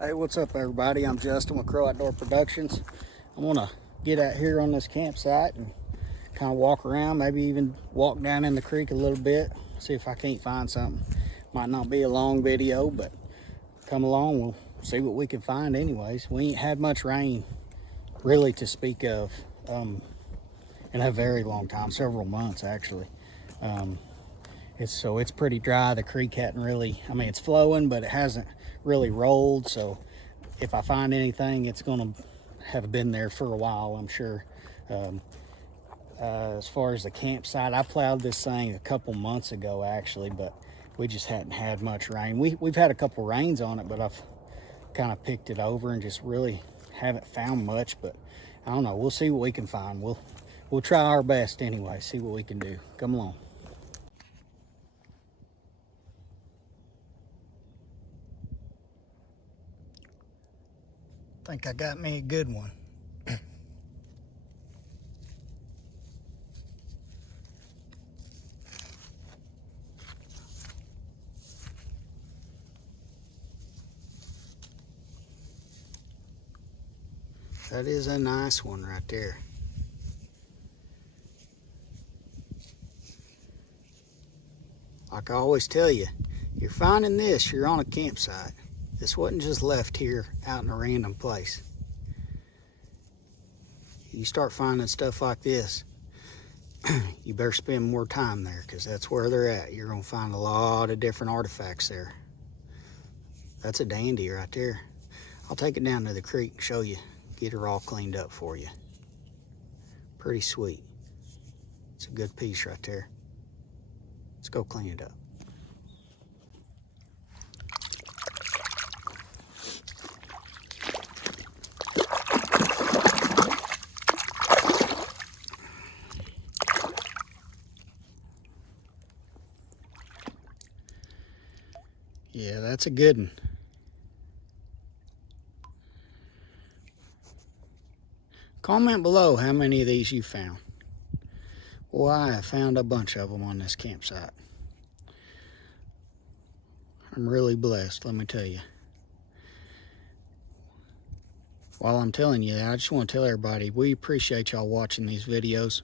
Hey, what's up everybody? I'm Justin with Crow Outdoor Productions. I want to get out here on this campsite and kind of walk around, maybe even walk down in the creek a little bit, see if I can't find something. Might not be a long video, but come along, we'll see what we can find anyways. We ain't had much rain really to speak of in a very long time, several months actually. It's pretty dry. The creek hadn't really, I mean, it's flowing, but it hasn't really rolled. So if I find anything, it's gonna have been there for a while, I'm sure. As far as the campsite, I plowed this thing a couple months ago actually, but we just hadn't had much rain. We've had a couple rains on it, but I've kind of picked it over and just really haven't found much. But I don't know, we'll see what we can find. We'll try our best anyway, see what we can do. Come along. Think I got me a good one. That is a nice one right there. Like I always tell you, you're finding this, you're on a campsite. This wasn't just left here out in a random place. You start finding stuff like this, you better spend more time there, because that's where they're at. You're going to find a lot of different artifacts there. That's a dandy right there. I'll take it down to the creek and show you, get her all cleaned up for you. Pretty sweet. It's a good piece right there. Let's go clean it up. Yeah, that's a good one. Comment below how many of these you found. Well, I have found a bunch of them on this campsite. I'm really blessed, let me tell you. While I'm telling you that, I just want to tell everybody, we appreciate y'all watching these videos.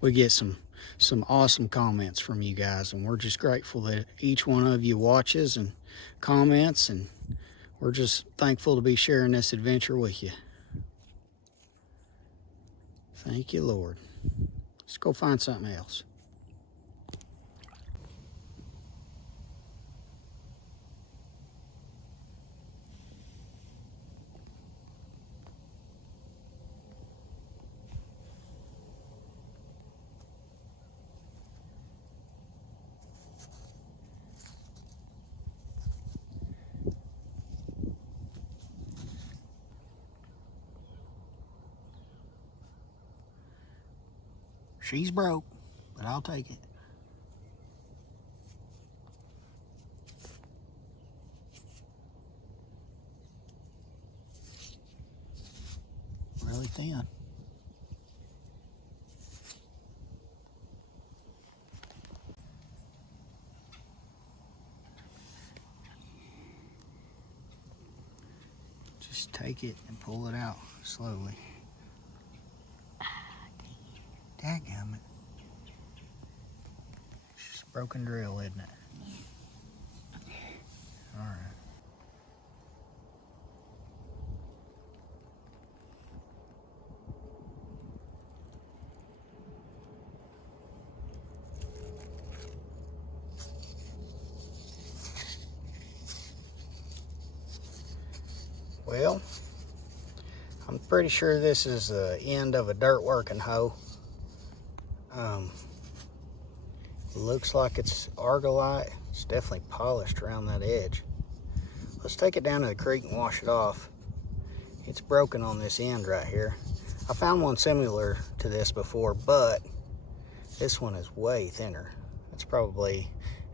We get some awesome comments from you guys, and we're just grateful that each one of you watches and comments, and we're just thankful to be sharing this adventure with you. Thank you, Lord. Let's go find something else. She's broke, but I'll take it. Really thin. Just take it and pull it out slowly. Dadgummit. It's just a broken drill, isn't it? All right. Well, I'm pretty sure this is the end of a dirt working hoe. Looks like it's argillite. It's definitely polished around that edge. Let's take it down to the creek and wash it off. It's broken on this end right here. I found one similar to this before, but this one is way thinner. It's probably,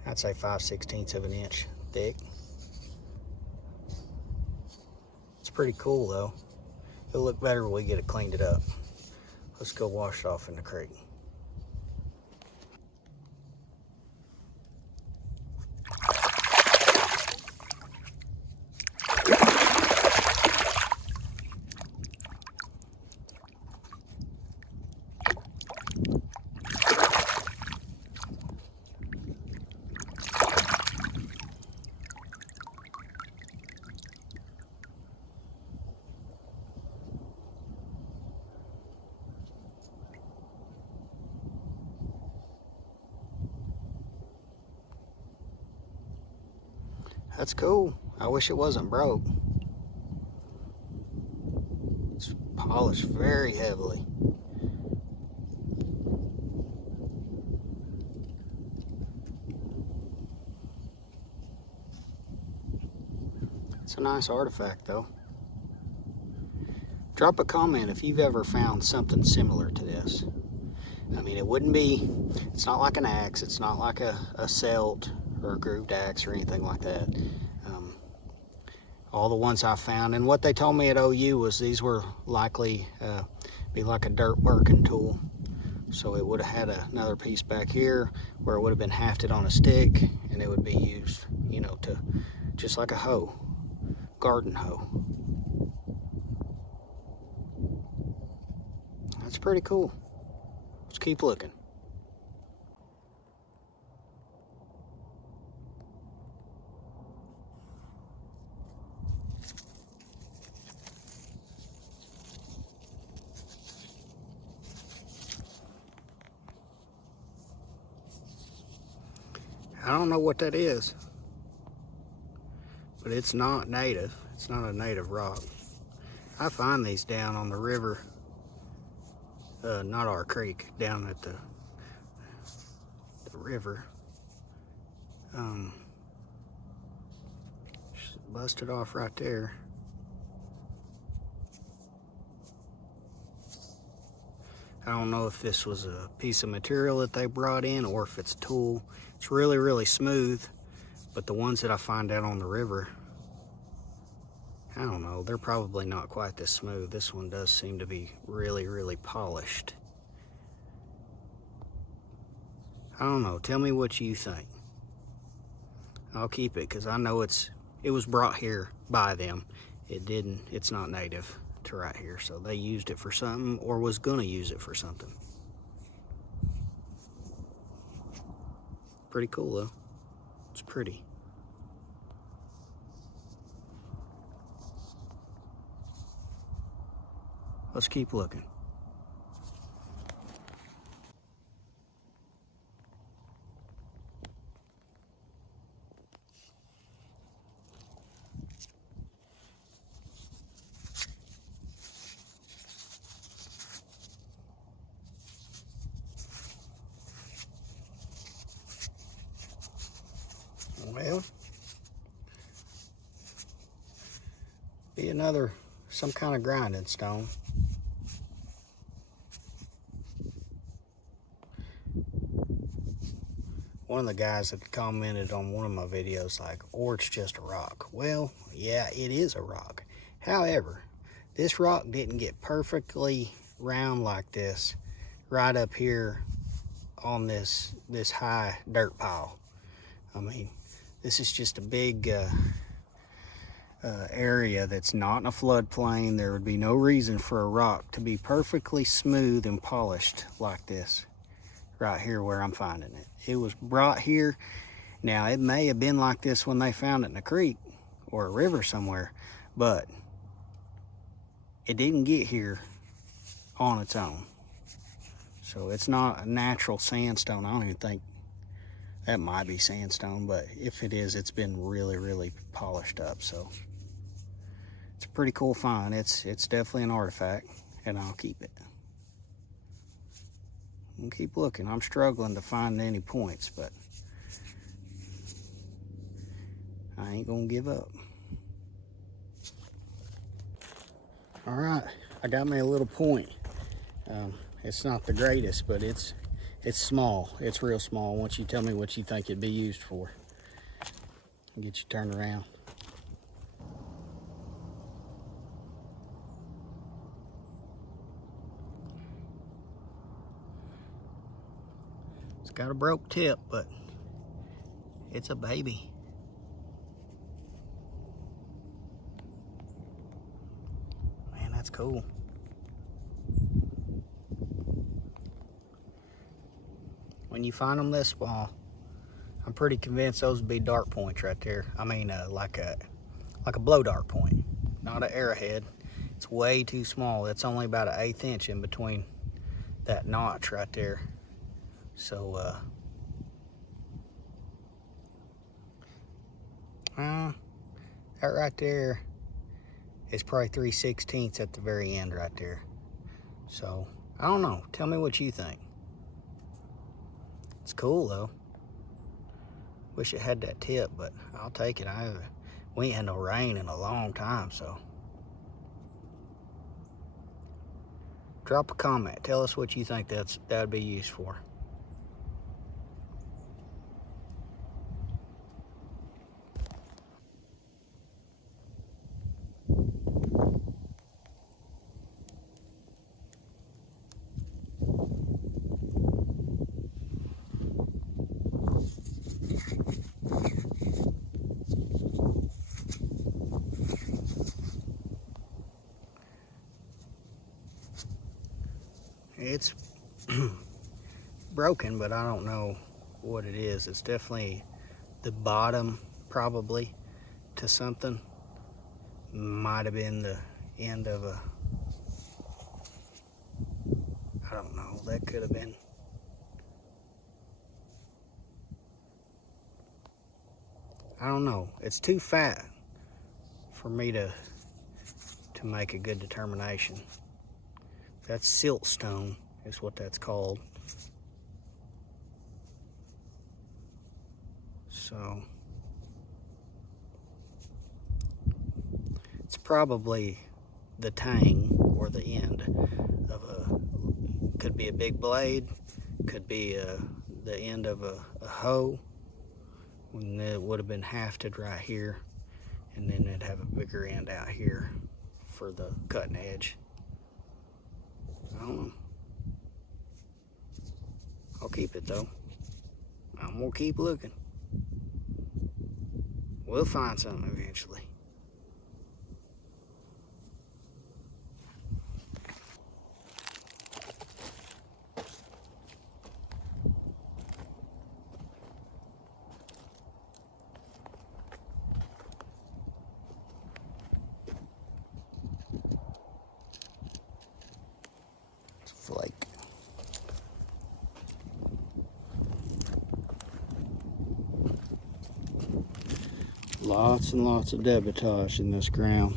I'd say 5/16 of an inch thick. It's pretty cool though. It'll look better when we get it cleaned up. Let's go wash it off in the creek. That's cool. I wish it wasn't broke. It's polished very heavily. It's a nice artifact though. Drop a comment if you've ever found something similar to this. I mean, it wouldn't be, it's not like an axe, it's not like a celt or a grooved axe or anything like that. All the ones I found, and what they told me at OU was these were likely be like a dirt working tool. So it would have had another piece back here where it would have been hafted on a stick, and it would be used, you know, to just like a hoe, garden hoe. That's pretty cool. Let's keep looking. I don't know what that is, but it's not native. It's not a native rock. I find these down on the river, not our creek, down at the river. Just busted off right there. I don't know if this was a piece of material that they brought in or if it's a tool. It's really, really smooth, but the ones that I find out on the river, I don't know, they're probably not quite this smooth. This one does seem to be really, really polished. I don't know, tell me what you think. I'll keep it because I know it was brought here by them. It's not native to right here, so they used it for something or was gonna use it for something. Pretty cool though. It's pretty. Let's keep looking. Well, be some kind of grinding stone. One of the guys had commented on one of my videos like, or it's just a rock. Well, yeah, it is a rock. However, this rock didn't get perfectly round like this right up here on this high dirt pile. I mean, this is just a big area that's not in a floodplain. There would be no reason for a rock to be perfectly smooth and polished like this right here where I'm finding it. It was brought here. Now, it may have been like this when they found it in a creek or a river somewhere, but it didn't get here on its own. So it's not a natural sandstone. I don't even think that might be sandstone, but if it is, it's been really, really polished up. So it's a pretty cool find. It's definitely an artifact, and I'll keep it. We'll keep looking. I'm struggling to find any points, but I ain't gonna give up. All right, I got me a little point. It's not the greatest, but it's small. It's real small. Once you tell me what you think it'd be used for, I'll get you turned around. It's got a broke tip, but it's a baby. Man, that's cool. When you find them this small, I'm pretty convinced those would be dart points right there. I mean, like a blow dart point, not an arrowhead. It's way too small. It's only about an 1/8 inch in between that notch right there. So That right there is probably 3/16 at the very end right there. So, I don't know. Tell me what you think. It's cool though. Wish it had that tip, but I'll take it. We ain't had no rain in a long time, so. Drop a comment. Tell us what you think that'd be used for. It's broken, but I don't know what it is. It's definitely the bottom, probably, to something. Might have been the end of a, I don't know, that could have been. I don't know. It's too fat for me to make a good determination. That's siltstone is what that's called. So it's probably the tang or the end of could be a big blade, could be the end of a hoe, and it would have been hafted right here, and then it'd have a bigger end out here for the cutting edge. I don't know. I'll keep it though. I'm gonna keep looking. We'll find something eventually. It's a flake. Lots and lots of debitage in this ground.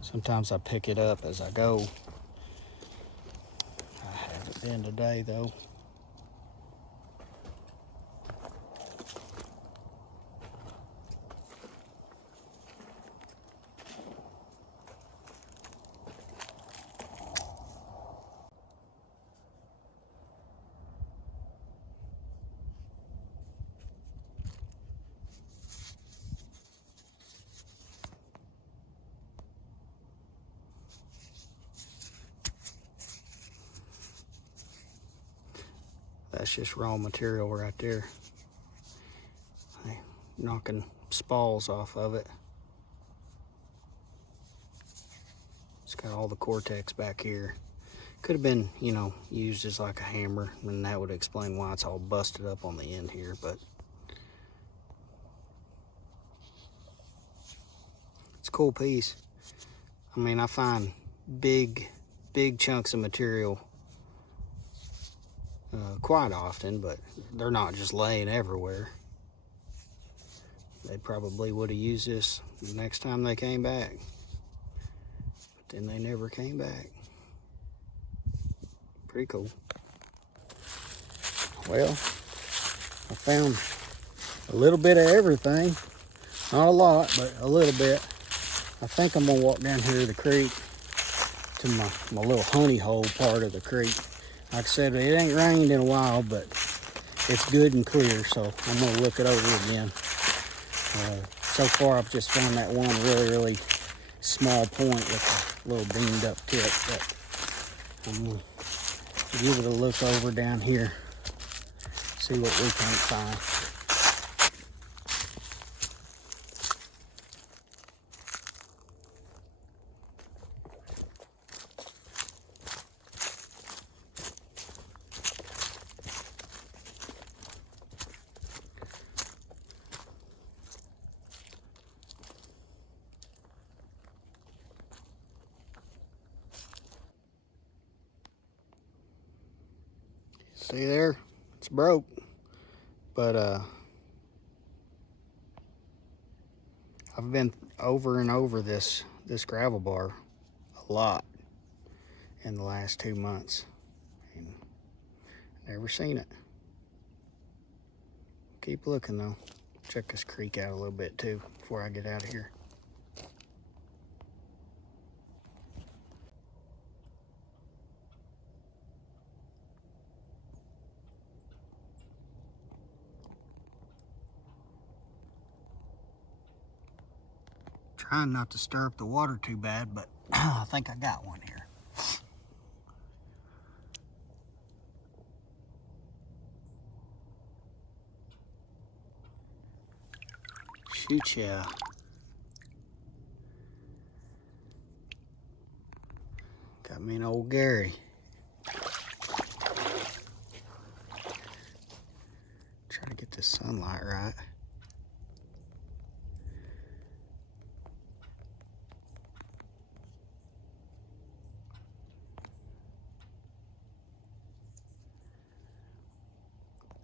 Sometimes I pick it up as I go. I haven't been today though. That's just raw material right there. Knocking spalls off of it. It's got all the cortex back here. Could have been, you know, used as like a hammer, and that would explain why it's all busted up on the end here, but it's a cool piece. I mean, I find big chunks of material quite often, but they're not just laying everywhere. They probably would have used this the next time they came back, but then they never came back. Pretty cool. Well, I found a little bit of everything. Not a lot, but a little bit. I think I'm gonna walk down here to the creek to my little honey hole part of the creek. Like I said, it ain't rained in a while, but it's good and clear, so I'm gonna look it over again. So far, I've just found that one really small point with a little beamed up tip, but I'm gonna give it a look over down here, see what we can't find. See there? It's broke. But I've been over and over this gravel bar a lot in the last 2 months. And never seen it. Keep looking though. Check this creek out a little bit too before I get out of here. Trying not to stir up the water too bad, but I think I got one here. Shoot ya. Got me an old Gary. Try to get this sunlight right.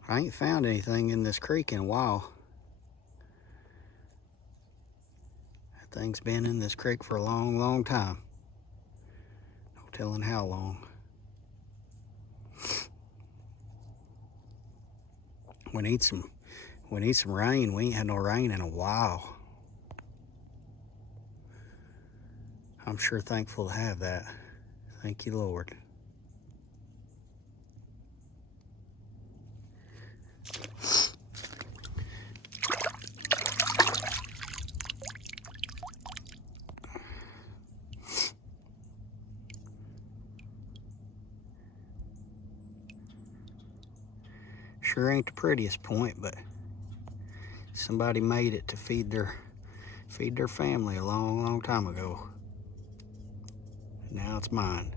I ain't found anything in this creek in a while. That thing's been in this creek for a long, long time. No telling how long. We need some rain. We ain't had no rain in a while. I'm sure thankful to have that. Thank you, Lord. Sure ain't the prettiest point, but somebody made it to feed their family a long, long time ago. Now it's mine.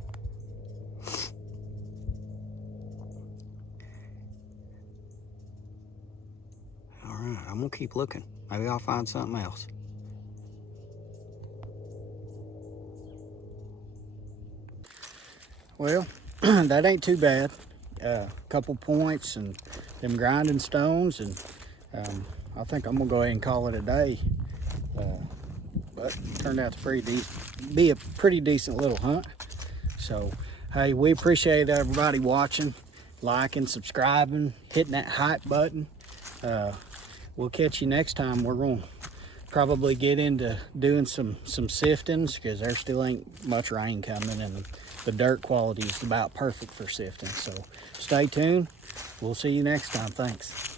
All right, I'm gonna keep looking. Maybe I'll find something else. Well, that ain't too bad. Couple points and them grinding stones, and I think I'm gonna go ahead and call it a day. But it turned out to be a pretty decent little hunt. So, hey, we appreciate everybody watching, liking, subscribing, hitting that hype button. We'll catch you next time. We're gonna probably get into doing some siftings, because there still ain't much rain coming, and the dirt quality is about perfect for sifting. So stay tuned. We'll see you next time. Thanks.